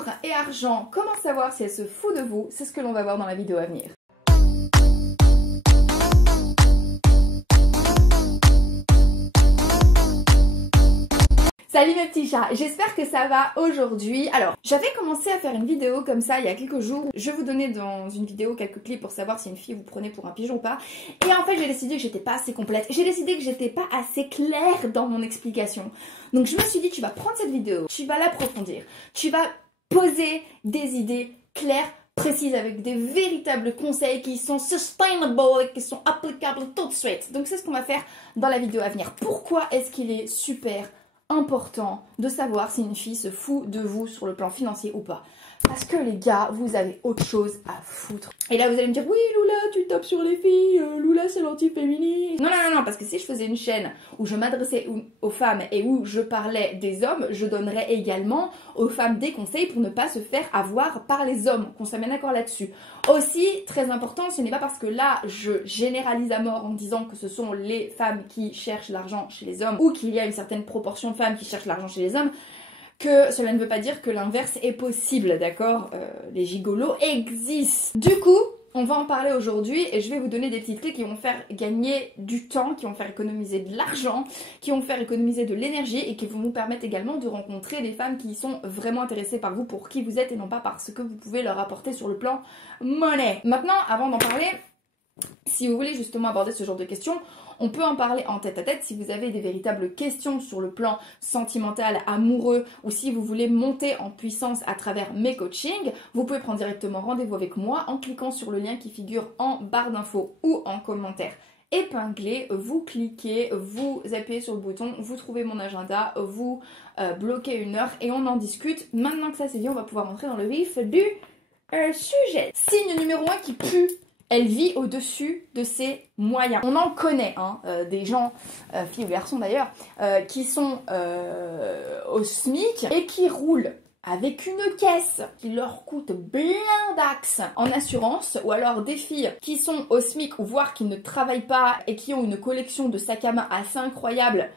Amour et argent, comment savoir si elle se fout de vous? C'est ce que l'on va voir dans la vidéo à venir. Salut mes petits chats, j'espère que ça va aujourd'hui. Alors, j'avais commencé à faire une vidéo comme ça il y a quelques jours. Je vais vous donner dans une vidéo quelques clips pour savoir si une fille vous prenait pour un pigeon ou pas. Et en fait, j'ai décidé que j'étais pas assez complète. J'ai décidé que j'étais pas assez claire dans mon explication. Donc je me suis dit, tu vas prendre cette vidéo, tu vas l'approfondir, tu vas poser des idées claires, précises, avec des véritables conseils qui sont sustainable et qui sont applicables tout de suite. Donc c'est ce qu'on va faire dans la vidéo à venir. Pourquoi est-ce qu'il est super important de savoir si une fille se fout de vous sur le plan financier ou pas? Parce que les gars, vous avez autre chose à foutre. Et là vous allez me dire, oui Lula, tu tapes sur les filles, Lula c'est l'anti-féministe. Non, parce que si je faisais une chaîne où je m'adressais aux femmes et où je parlais des hommes, je donnerais également aux femmes des conseils pour ne pas se faire avoir par les hommes, qu'on soit bien d'accord là-dessus. Aussi, très important, ce n'est pas parce que là je généralise à mort en disant que ce sont les femmes qui cherchent l'argent chez les hommes ou qu'il y a une certaine proportion de femmes qui cherchent l'argent chez les hommes que cela ne veut pas dire que l'inverse est possible, d'accord? Les gigolos existent. Du coup, on va en parler aujourd'hui et je vais vous donner des petites clés qui vont faire gagner du temps, qui vont faire économiser de l'argent, qui vont faire économiser de l'énergie et qui vont vous permettre également de rencontrer des femmes qui sont vraiment intéressées par vous pour qui vous êtes et non pas par ce que vous pouvez leur apporter sur le plan monnaie. Maintenant, avant d'en parler, si vous voulez justement aborder ce genre de questions, on peut en parler en tête à tête si vous avez des véritables questions sur le plan sentimental, amoureux, ou si vous voulez monter en puissance à travers mes coachings, vous pouvez prendre directement rendez-vous avec moi en cliquant sur le lien qui figure en barre d'infos ou en commentaire épinglé. Vous cliquez, vous appuyez sur le bouton, vous trouvez mon agenda, vous bloquez une heure et on en discute. Maintenant que ça c'est dit, on va pouvoir entrer dans le vif du sujet. Signe numéro 1 qui pue. Elle vit au-dessus de ses moyens. On en connaît, des gens, filles ou garçons d'ailleurs, qui sont au SMIC et qui roulent avec une caisse qui leur coûte blindax en assurance, ou alors des filles qui sont au SMIC ou voire qui ne travaillent pas et qui ont une collection de sacs à main assez incroyable.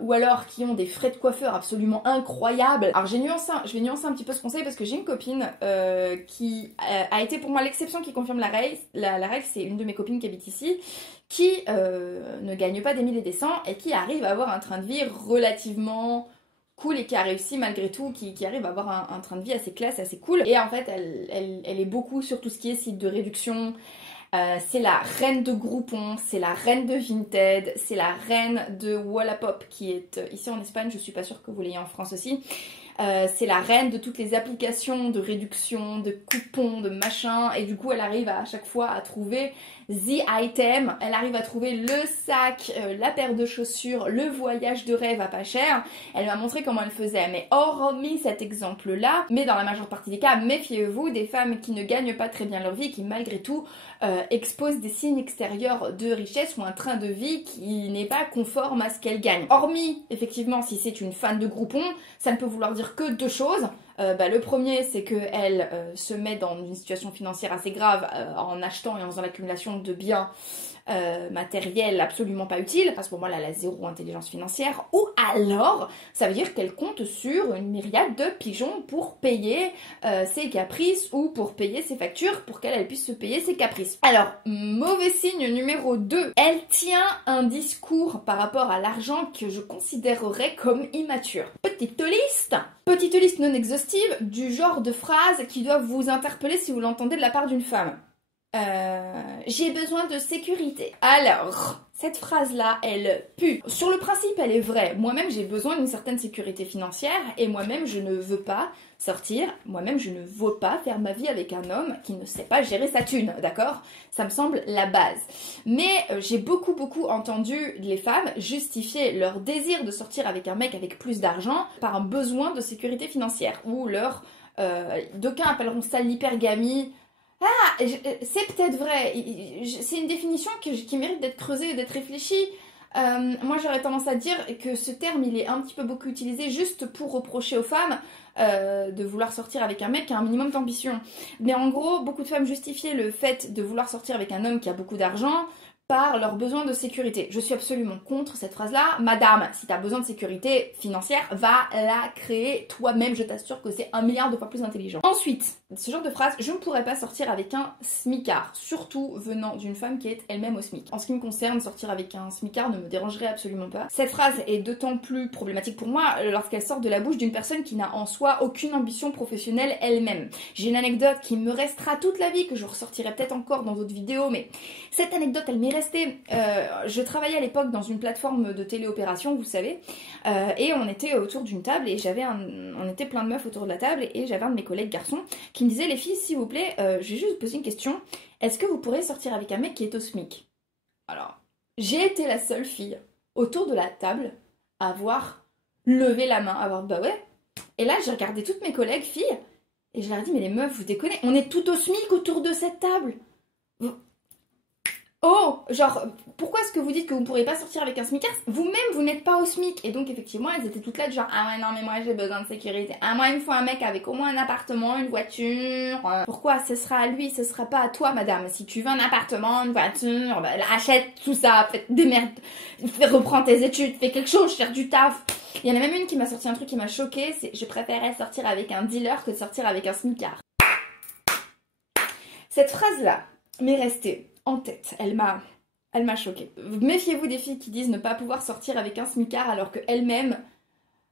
Ou alors qui ont des frais de coiffeur absolument incroyables. Alors je vais nuancer un petit peu ce conseil parce que j'ai une copine qui a été pour moi l'exception qui confirme la règle. La règle, c'est une de mes copines qui habite ici, qui ne gagne pas des mille et des cents et qui arrive à avoir un train de vie relativement cool et qui a réussi malgré tout, qui arrive à avoir un train de vie assez classe, assez cool. Et en fait elle est beaucoup sur tout ce qui est site de réduction. C'est la reine de Groupon, c'est la reine de Vinted, c'est la reine de Wallapop qui est ici en Espagne, je suis pas sûre que vous l'ayez en France aussi. C'est la reine de toutes les applications de réduction, de coupons, de machin, et du coup elle arrive à chaque fois à trouver the item, elle arrive à trouver le sac, la paire de chaussures, le voyage de rêve à pas cher. Elle m'a montré comment elle faisait, mais hormis cet exemple là, mais dans la majeure partie des cas, méfiez-vous des femmes qui ne gagnent pas très bien leur vie, qui malgré tout exposent des signes extérieurs de richesse ou un train de vie qui n'est pas conforme à ce qu'elles gagnent. Hormis, effectivement, si c'est une fan de Groupon, ça ne peut vouloir dire que deux choses. Le premier, c'est qu'elle se met dans une situation financière assez grave en achetant et en faisant l'accumulation de biens matériels absolument pas utiles. À ce moment-là, elle a zéro intelligence financière. Ou alors, ça veut dire qu'elle compte sur une myriade de pigeons pour payer ses caprices ou pour payer ses factures pour qu'elle puisse se payer ses caprices. Alors, mauvais signe numéro 2. Elle tient un discours par rapport à l'argent que je considérerais comme immature. Petite liste non exhaustive du genre de phrases qui doivent vous interpeller si vous l'entendez de la part d'une femme. J'ai besoin de sécurité. Alors, cette phrase-là, elle pue. Sur le principe, elle est vraie. Moi-même, j'ai besoin d'une certaine sécurité financière et moi-même, je ne veux pas sortir. Moi-même, je ne veux pas faire ma vie avec un homme qui ne sait pas gérer sa thune, d'accord? Ça me semble la base. Mais j'ai beaucoup entendu les femmes justifier leur désir de sortir avec un mec avec plus d'argent par un besoin de sécurité financière ou leur... d'aucuns appelleront ça l'hypergamie. Ah, c'est peut-être vrai, c'est une définition qui mérite d'être creusée et d'être réfléchie. Moi j'aurais tendance à dire que ce terme il est un petit peu beaucoup utilisé juste pour reprocher aux femmes de vouloir sortir avec un mec qui a un minimum d'ambition. Mais en gros, beaucoup de femmes justifiaient le fait de vouloir sortir avec un homme qui a beaucoup d'argent par leurs besoins de sécurité. Je suis absolument contre cette phrase-là. Madame, si tu as besoin de sécurité financière, va la créer toi-même. Je t'assure que c'est 1 milliard de fois plus intelligent. Ensuite, ce genre de phrase, je ne pourrais pas sortir avec un smicard, surtout venant d'une femme qui est elle-même au SMIC. En ce qui me concerne, sortir avec un smicard ne me dérangerait absolument pas. Cette phrase est d'autant plus problématique pour moi lorsqu'elle sort de la bouche d'une personne qui n'a en soi aucune ambition professionnelle elle-même. J'ai une anecdote qui me restera toute la vie, que je ressortirai peut-être encore dans d'autres vidéos, mais cette anecdote, elle m'est restée. Je travaillais à l'époque dans une plateforme de téléopération, vous savez, et on était autour d'une table et on était plein de meufs autour de la table et j'avais un de mes collègues garçons qui me disait: les filles, s'il vous plaît, je vais juste vous poser une question, est-ce que vous pourrez sortir avec un mec qui est au SMIC? Alors, j'ai été la seule fille autour de la table à avoir levé la main, à avoir bah ouais, et là j'ai regardé toutes mes collègues filles et je leur ai dit: mais les meufs, vous déconnez, on est toutes au SMIC autour de cette table. Oh, genre, pourquoi est-ce que vous dites que vous ne pourrez pas sortir avec un smicard? Vous-même, vous n'êtes pas au SMIC. Et donc, effectivement, elles étaient toutes là du genre: ah ouais, non, mais moi, j'ai besoin de sécurité. Ah, moi, il me faut un mec avec au moins un appartement, une voiture. Pourquoi? Ce sera à lui, ce sera pas à toi, madame. Si tu veux un appartement, une voiture, bah, achète tout ça, fais des merdes, reprends tes études, fais quelque chose, cherche du taf. Il y en a même une qui m'a sorti un truc qui m'a choquée, c'est: je préférais sortir avec un dealer que de sortir avec un smicard. Cette phrase-là m'est restée en tête, elle m'a choquée. Méfiez-vous des filles qui disent ne pas pouvoir sortir avec un smicard alors qu'elles-mêmes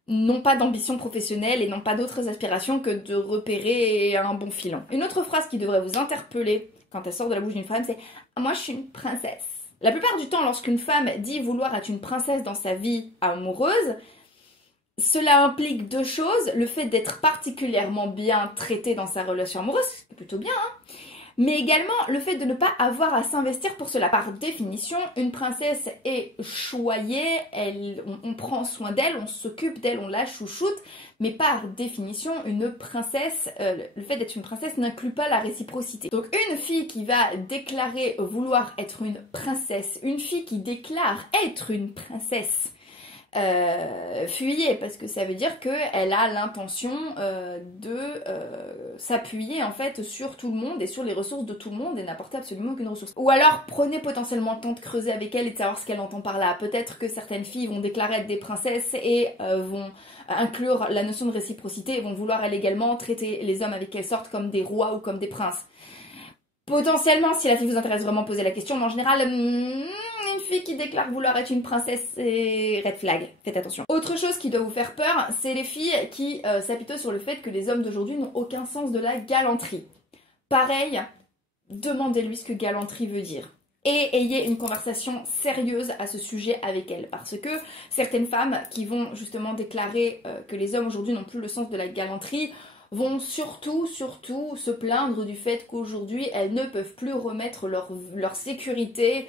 n'ont pas d'ambition professionnelle et n'ont pas d'autres aspirations que de repérer un bon filon. Une autre phrase qui devrait vous interpeller quand elle sort de la bouche d'une femme, c'est: moi je suis une princesse. La plupart du temps, lorsqu'une femme dit vouloir être une princesse dans sa vie amoureuse, cela implique deux choses: le fait d'être particulièrement bien traitée dans sa relation amoureuse, c'est plutôt bien, hein, mais également le fait de ne pas avoir à s'investir pour cela. Par définition, une princesse est choyée, on prend soin d'elle, on s'occupe d'elle, on la chouchoute, mais par définition, une princesse, le fait d'être une princesse n'inclut pas la réciprocité. Donc une fille qui va déclarer vouloir être une princesse, une fille qui déclare être une princesse, fuyez, parce que ça veut dire qu'elle a l'intention de s'appuyer en fait sur tout le monde et sur les ressources de tout le monde et n'apporter absolument aucune ressource. Ou alors prenez potentiellement le temps de creuser avec elle et de savoir ce qu'elle entend par là. Peut-être que certaines filles vont déclarer être des princesses et vont inclure la notion de réciprocité et vont vouloir elles également traiter les hommes avec qui elles sortent comme des rois ou comme des princes. Potentiellement, si la fille vous intéresse vraiment, posez la question, mais en général, une fille qui déclare vouloir être une princesse, c'est red flag, faites attention. Autre chose qui doit vous faire peur, c'est les filles qui s'apitoient sur le fait que les hommes d'aujourd'hui n'ont aucun sens de la galanterie. Pareil, demandez-lui ce que galanterie veut dire. Et ayez une conversation sérieuse à ce sujet avec elle. Parce que certaines femmes qui vont justement déclarer que les hommes aujourd'hui n'ont plus le sens de la galanterie vont surtout se plaindre du fait qu'aujourd'hui elles ne peuvent plus remettre leur sécurité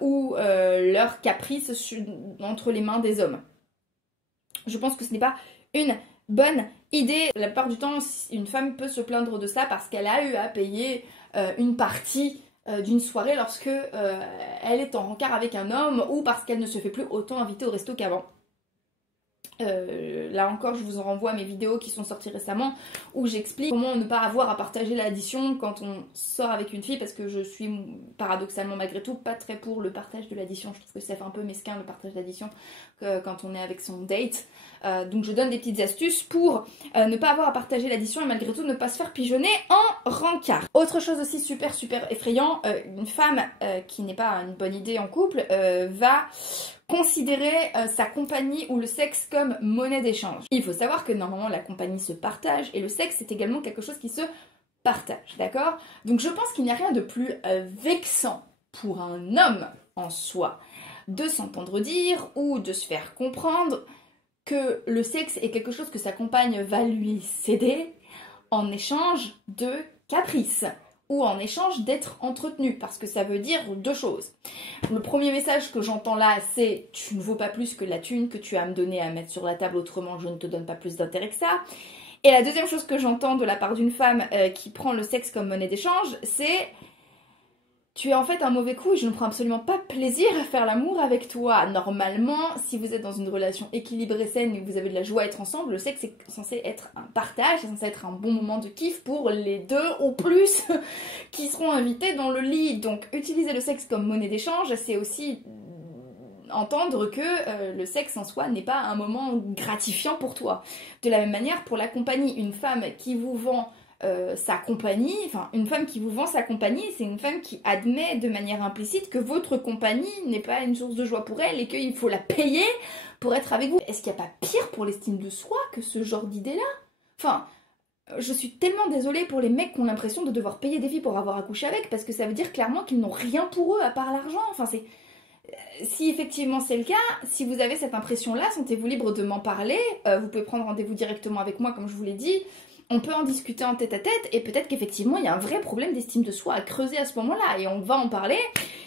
ou leur caprice entre les mains des hommes. Je pense que ce n'est pas une bonne idée. La plupart du temps, une femme peut se plaindre de ça parce qu'elle a eu à payer une partie d'une soirée lorsque elle est en rencard avec un homme ou parce qu'elle ne se fait plus autant inviter au resto qu'avant. Là encore, je vous en renvoie à mes vidéos qui sont sorties récemment où j'explique comment ne pas avoir à partager l'addition quand on sort avec une fille, parce que je suis paradoxalement malgré tout pas très pour le partage de l'addition. Je trouve que ça fait un peu mesquin le partage d'addition quand on est avec son date. Donc je donne des petites astuces pour ne pas avoir à partager l'addition et malgré tout ne pas se faire pigeonner en rencard. Autre chose aussi super effrayant, une femme qui n'est pas une bonne idée en couple va considérer sa compagnie ou le sexe comme monnaie d'échange. Il faut savoir que normalement la compagnie se partage et le sexe c'est également quelque chose qui se partage, d'accord? Donc je pense qu'il n'y a rien de plus vexant pour un homme en soi de s'entendre dire ou de se faire comprendre que le sexe est quelque chose que sa compagne va lui céder en échange de caprices ou en échange d'être entretenu, parce que ça veut dire deux choses. Le premier message que j'entends là, c'est: tu ne vaux pas plus que la thune que tu as à me donner à mettre sur la table, autrement je ne te donne pas plus d'intérêt que ça. Et la deuxième chose que j'entends de la part d'une femme qui prend le sexe comme monnaie d'échange, c'est: tu es en fait un mauvais coup et je ne prends absolument pas plaisir à faire l'amour avec toi. Normalement, si vous êtes dans une relation équilibrée, saine et que vous avez de la joie à être ensemble, je sais que c'est censé être un partage, c'est censé être un bon moment de kiff pour les deux au plus qui seront invités dans le lit. Donc utiliser le sexe comme monnaie d'échange, c'est aussi entendre que le sexe en soi n'est pas un moment gratifiant pour toi. De la même manière, pour la compagnie, une femme qui vous vend sa compagnie, enfin une femme qui vous vend sa compagnie, c'est une femme qui admet de manière implicite que votre compagnie n'est pas une source de joie pour elle et qu'il faut la payer pour être avec vous. Est-ce qu'il n'y a pas pire pour l'estime de soi que ce genre d'idée-là? Enfin, je suis tellement désolée pour les mecs qui ont l'impression de devoir payer des filles pour avoir accouché avec, parce que ça veut dire clairement qu'ils n'ont rien pour eux à part l'argent. Enfin, c'est... Si effectivement c'est le cas, si vous avez cette impression-là, sentez-vous libre de m'en parler. Vous pouvez prendre rendez-vous directement avec moi, comme je vous l'ai dit. On peut en discuter en tête-à-tête et peut-être qu'effectivement il y a un vrai problème d'estime de soi à creuser à ce moment-là et on va en parler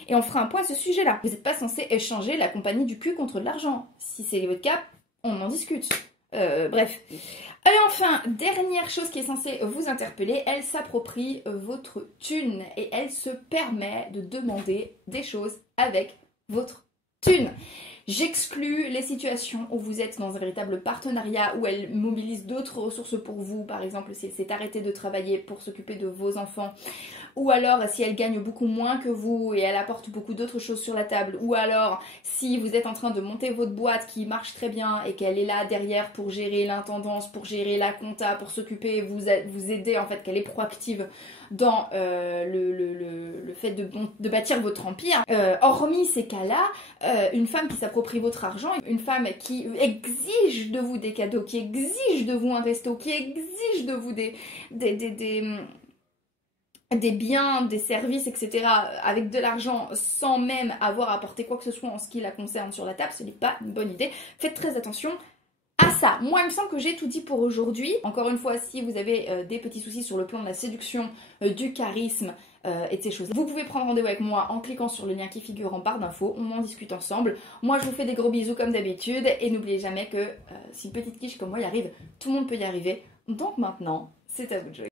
et on fera un point à ce sujet-là. Vous n'êtes pas censé échanger la compagnie du cul contre de l'argent. Si c'est votre cas, on en discute. Bref. Et enfin, dernière chose qui est censée vous interpeller, elle s'approprie votre thune et elle se permet de demander des choses avec votre thune. J'exclus les situations où vous êtes dans un véritable partenariat, où elle mobilise d'autres ressources pour vous, par exemple si elle s'est arrêtée de travailler pour s'occuper de vos enfants, ou alors si elle gagne beaucoup moins que vous et elle apporte beaucoup d'autres choses sur la table, ou alors si vous êtes en train de monter votre boîte qui marche très bien et qu'elle est là derrière pour gérer l'intendance, pour gérer la compta, pour s'occuper, vous aider en fait, qu'elle est proactive dans le fait de bâtir votre empire. Hormis ces cas-là, une femme qui s'approprie votre argent, une femme qui exige de vous des cadeaux, qui exige de vous un resto, qui exige de vous des biens, des services, etc. avec de l'argent sans même avoir apporté quoi que ce soit en ce qui la concerne sur la table, ce n'est pas une bonne idée. Faites très attention à ça. Moi, il me semble que j'ai tout dit pour aujourd'hui. Encore une fois, si vous avez des petits soucis sur le plan de la séduction, du charisme et de ces choses, vous pouvez prendre rendez-vous avec moi en cliquant sur le lien qui figure en barre d'infos. On en discute ensemble. Moi, je vous fais des gros bisous comme d'habitude et n'oubliez jamais que si une petite quiche comme moi y arrive, tout le monde peut y arriver. Donc maintenant, c'est à vous de jouer.